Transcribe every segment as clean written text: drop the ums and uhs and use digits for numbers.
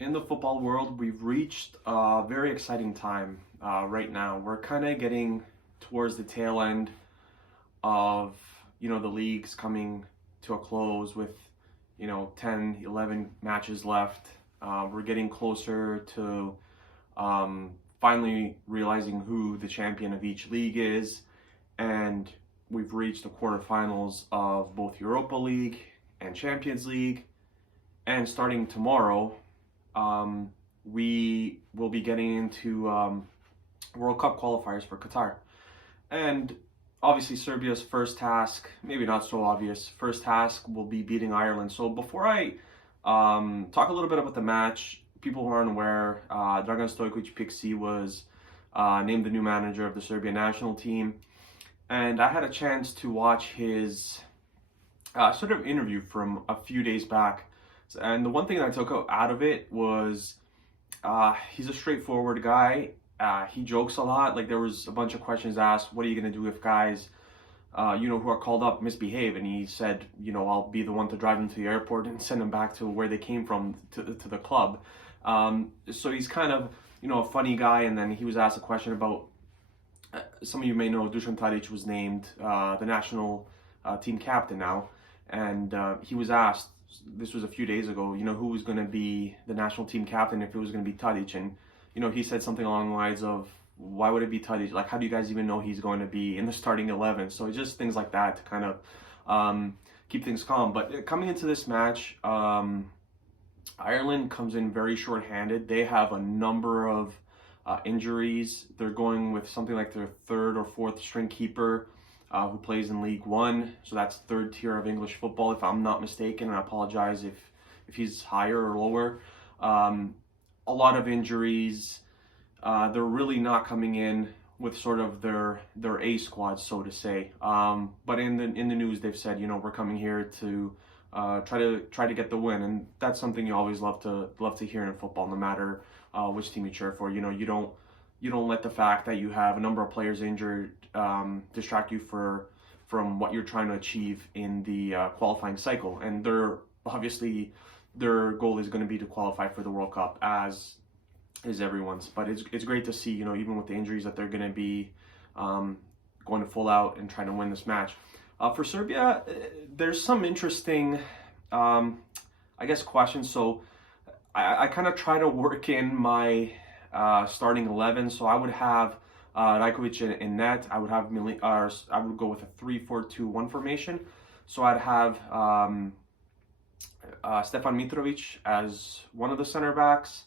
in the football world, we've reached a very exciting time right now. We're kind of getting towards the tail end of, the leagues coming to a close with, 10, 11 matches left. We're getting closer to finally realizing who the champion of each league is. And we've reached the quarterfinals of both Europa League and Champions League. And starting tomorrow, we will be getting into World Cup qualifiers for Qatar. And obviously, Serbia's first task, maybe not so obvious, first task will be beating Ireland. So before I talk a little bit about the match, people who aren't aware, Dragan Stojkovic Pixi was named the new manager of the Serbian national team. And I had a chance to watch his sort of interview from a few days back. And the one thing that I took out of it was he's a straightforward guy. He jokes a lot. Like, there was a bunch of questions asked. What are you going to do if guys, who are called up misbehave? And he said, I'll be the one to drive them to the airport and send them back to where they came from, to the club. So he's kind of, a funny guy. And then he was asked a question about, some of you may know, Dusan Tadic was named the national team captain now. And he was asked, this was a few days ago, who was going to be the national team captain if it was going to be Tadic. And, he said something along the lines of, why would it be Tadic? Like, how do you guys even know he's going to be in the starting 11? So just things like that to kind of keep things calm. But coming into this match, Ireland comes in very short-handed. They have a number of injuries. They're going with something like their third or fourth string keeper, who plays in League One, so that's third tier of English football, if I'm not mistaken. And I apologize if he's higher or lower. A lot of injuries. They're really not coming in with sort of their A squad, so to say. But in the news, they've said, we're coming here to try to get the win, and that's something you always love to hear in football, no matter which team you cheer for. You don't let the fact that you have a number of players injured distract you from what you're trying to achieve in the qualifying cycle. And their goal is going to be to qualify for the World Cup, as is everyone's. But it's great to see, even with the injuries, that they're going to be going to full out and trying to win this match. For Serbia, there's some interesting, questions. So I kind of try to work in my starting 11. So I would have Rajkovic in net. I would have I would go with a 3-4-2-1 formation. So I'd have Stefan Mitrovic as one of the center backs.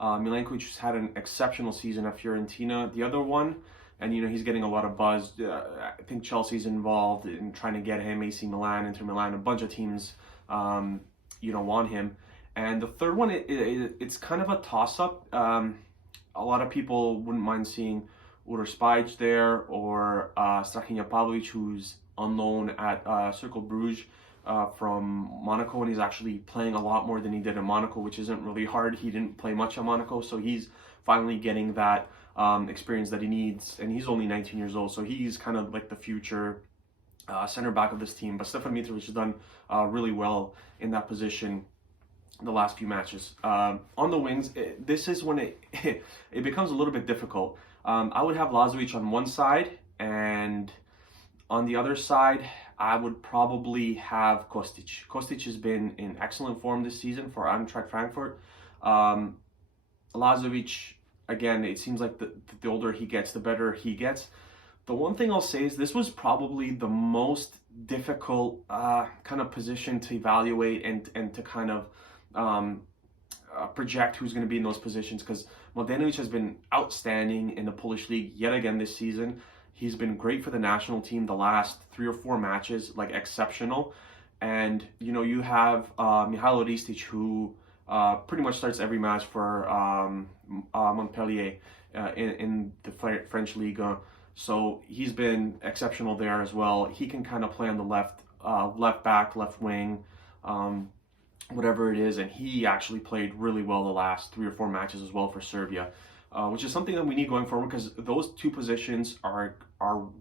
Milenkovic has had an exceptional season at Fiorentina, the other one, and he's getting a lot of buzz. I think Chelsea's involved in trying to get him, AC Milan, Inter Milan, a bunch of teams want him. And the third one, it's kind of a toss-up. A lot of people wouldn't mind seeing Uroš Spajic there, or Strahinja Pavlovic, who's on loan at Cercle Bruges from Monaco, and he's actually playing a lot more than he did in Monaco, which isn't really hard. He didn't play much at Monaco, so he's finally getting that experience that he needs, and he's only 19 years old, so he's kind of like the future center back of this team. But Stefan Mitrovic has done really well in that position the last few matches. On the wings, this is when it becomes a little bit difficult. I would have Lazovic on one side, and on the other side, I would probably have Kostic. Kostic has been in excellent form this season for Eintracht Frankfurt. Lazovic, again, it seems like the older he gets, the better he gets. The one thing I'll say is this was probably the most difficult kind of position to evaluate and to kind of project who's going to be in those positions, because Mladenovic has been outstanding in the Polish league yet again this season. He's been great for the national team the last 3 or 4 matches, like exceptional. And, you have Mihailo Ristic, who pretty much starts every match for Montpellier in the French Liga. So he's been exceptional there as well. He can kind of play on the left back, left wing, whatever it is. And he actually played really well the last 3 or 4 matches as well for Serbia. Which is something that we need going forward, because those two positions are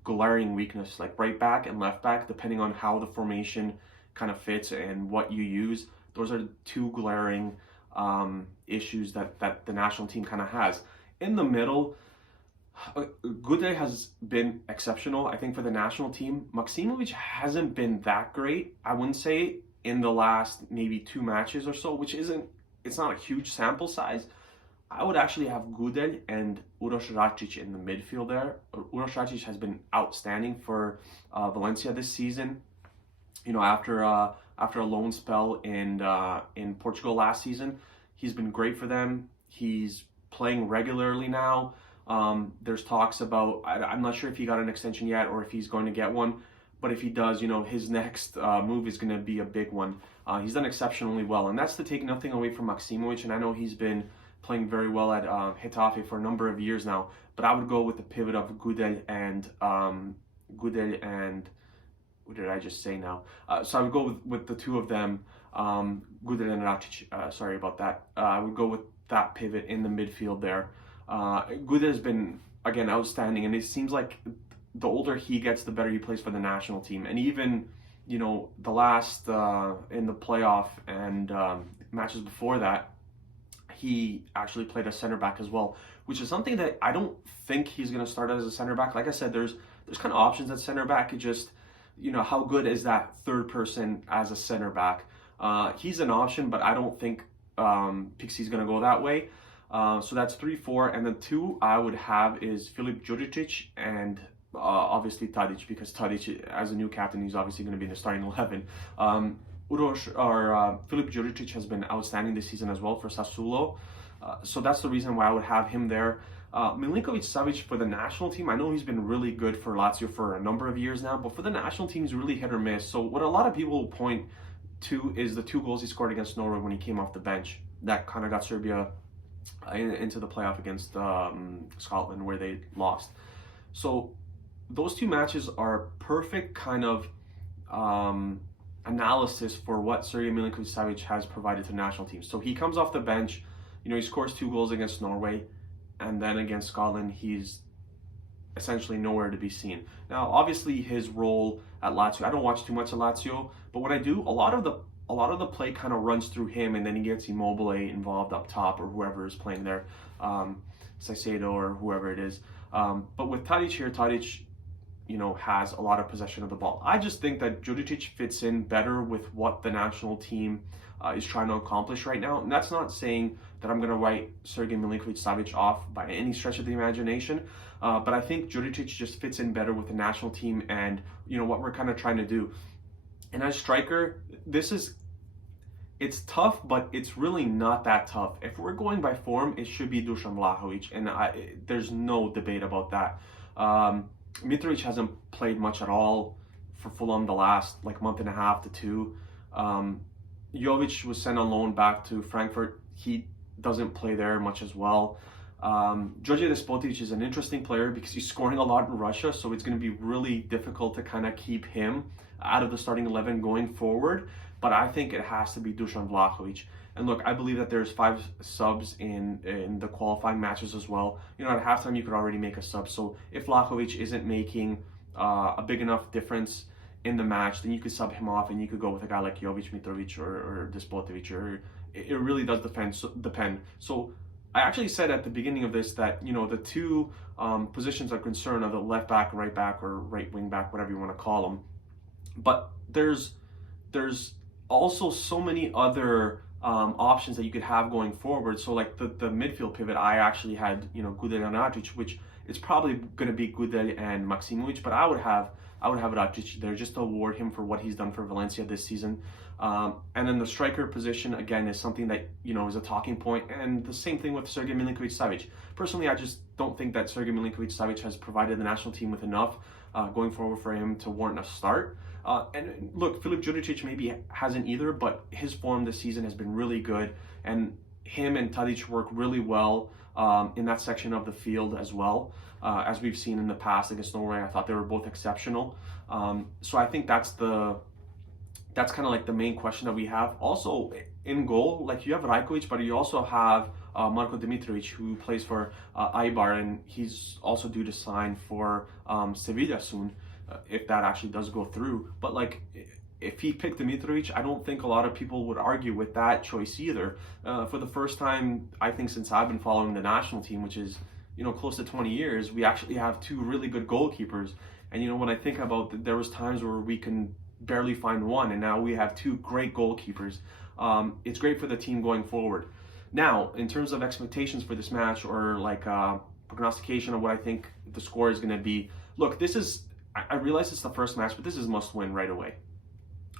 glaring weakness, like right back and left back, depending on how the formation kind of fits and what you use. Those are two glaring issues that the national team kind of has. In the middle, Gudel has been exceptional, I think, for the national team. Maksimovic hasn't been that great, I wouldn't say, in the last maybe 2 matches or so, it's not a huge sample size. I would actually have Gudel and Uroš Račić in the midfield there. Uroš Račić has been outstanding for Valencia this season. After a loan spell in Portugal last season, he's been great for them. He's playing regularly now. There's talks about, I'm not sure if he got an extension yet or if he's going to get one, but if he does, his next move is going to be a big one. He's done exceptionally well, and that's to take nothing away from Maksimovic, and I know he's been playing very well at Getafe for a number of years now, but I would go with the pivot of Gudel and what did I just say now? So I would go with the two of them, Gudel and Račić. Sorry about that. I would go with that pivot in the midfield there. Gudel has been, again, outstanding, and it seems like the older he gets, the better he plays for the national team. And even, the last, in the playoff and matches before that, he actually played a center back as well, which is something that I don't think he's going to start as a center back. Like I said, there's kind of options at center back. It just, how good is that third person as a center back? He's an option, but I don't think Pixie's going to go that way. So that's 3-4, and then 2 I would have is Filip Đuričić and obviously Tadić, because Tadić, as a new captain, he's obviously going to be in the starting 11. Filip Đuričić has been outstanding this season as well for Sassuolo, so that's the reason why I would have him there. Milinkovic-Savic for the national team, I know he's been really good for Lazio for a number of years now, but for the national team, he's really hit or miss. So what a lot of people will point to is the 2 goals he scored against Norway when he came off the bench. That kind of got Serbia into the playoff against Scotland, where they lost. So those 2 matches are perfect kind of analysis for what Sergej Milinkovic-Savic has provided to the national team. So he comes off the bench, he scores 2 goals against Norway, and then against Scotland, he's essentially nowhere to be seen. Now, obviously, his role at Lazio, I don't watch too much of Lazio, but when I do, a lot of the play kind of runs through him, and then he gets Immobile involved up top, or whoever is playing there, Saicedo or whoever it is. But with Tadić here, Tadić, has a lot of possession of the ball. I just think that Đuričić fits in better with what the national team is trying to accomplish right now. And that's not saying that I'm going to write Sergej Milinkovic-Savic off by any stretch of the imagination, but I think Đuričić just fits in better with the national team and, what we're kind of trying to do. And as striker, it's tough, but it's really not that tough. If we're going by form, it should be Dusan Vlahovic, and there's no debate about that. Mitrovic hasn't played much at all for Fulham the last month and a half to 2. Jovic was sent on loan back to Frankfurt. He doesn't play there much as well. Georgi Despotovic is an interesting player because he's scoring a lot in Russia, so it's going to be really difficult to kind of keep him out of the starting 11 going forward. But I think it has to be Dusan Vlahovic. And look, I believe that there's 5 subs in the qualifying matches as well. At halftime, you could already make a sub. So if Vlahovic isn't making a big enough difference in the match, then you could sub him off and you could go with a guy like Jovic, Mitrovic, or Despotovic. It really does depend. So I actually said at the beginning of this that, the 2 positions of concern are the left back, right back, or right wing back, whatever you want to call them. But there's also so many other options that you could have going forward. So the midfield pivot, I actually had Gudel and Račić, which it's probably going to be Gudel and Maksimovic, but I would have Račić there just to award him for what he's done for Valencia this season. And then the striker position again is something that is a talking point, and the same thing with Sergej Milinkovic-Savic. Personally, I just don't think that Sergej Milinkovic-Savic has provided the national team with enough going forward for him to warrant a start. And look, Filip Đuričić maybe hasn't either, but his form this season has been really good, and him and Tadić work really well in that section of the field as well, as we've seen in the past against Norway. I thought they were both exceptional. So I think that's kind of the main question that we have. Also in goal, you have Rajkovic, but you also have Marko Dimitrovic, who plays for Eibar, and he's also due to sign for Sevilla soon. If that actually does go through. But if he picked Dimitrovic, I don't think a lot of people would argue with that choice either. For the first time, I think since I've been following the national team, which is close to 20 years, we actually have two really good goalkeepers. And when I think about there was times where we can barely find one, and now we have two great goalkeepers. It's great for the team going forward. Now, in terms of expectations for this match, or like prognostication of what I think the score is going to be, look, I realize it's the first match, but this is must win right away.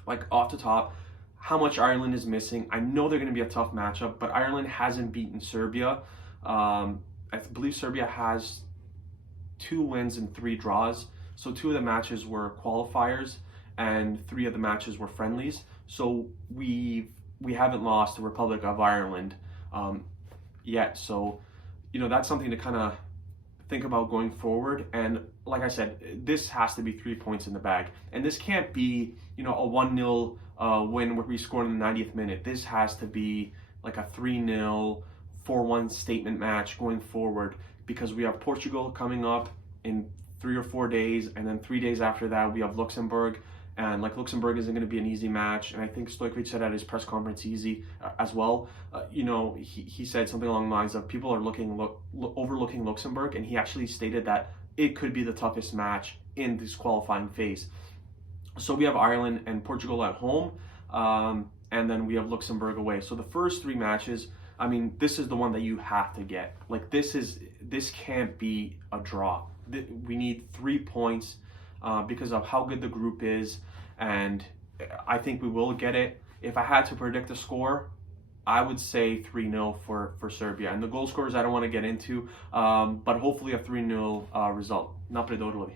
Like off the top, how much Ireland is missing. I know they're going to be a tough matchup, but Ireland hasn't beaten Serbia. I believe Serbia has 2 wins and 3 draws. So 2 of the matches were qualifiers and 3 of the matches were friendlies. So we haven't lost the Republic of Ireland yet. So that's something to kind of think about going forward. And like I said, this has to be 3 points in the bag, and this can't be a 1-0 win where we scored in the 90th minute. This has to be like a 3-0 4-1 statement match going forward, because we have Portugal coming up in 3 or 4 days, and then 3 days after that we have Luxembourg. And like Luxembourg isn't going to be an easy match, and I think Stojkovic said at his press conference easy as well. He said something along the lines of people are overlooking Luxembourg, and he actually stated that it could be the toughest match in this qualifying phase. So we have Ireland and Portugal at home, and then we have Luxembourg away. So the first 3 matches, I mean, this is the one that you have to get. Like this can't be a draw. We need 3 points. Because of how good the group is, and I think we will get it. If I had to predict a score, I would say 3-0 for Serbia. And the goal scorers I don't want to get into, but hopefully a 3-0 result. Napred Orlovi.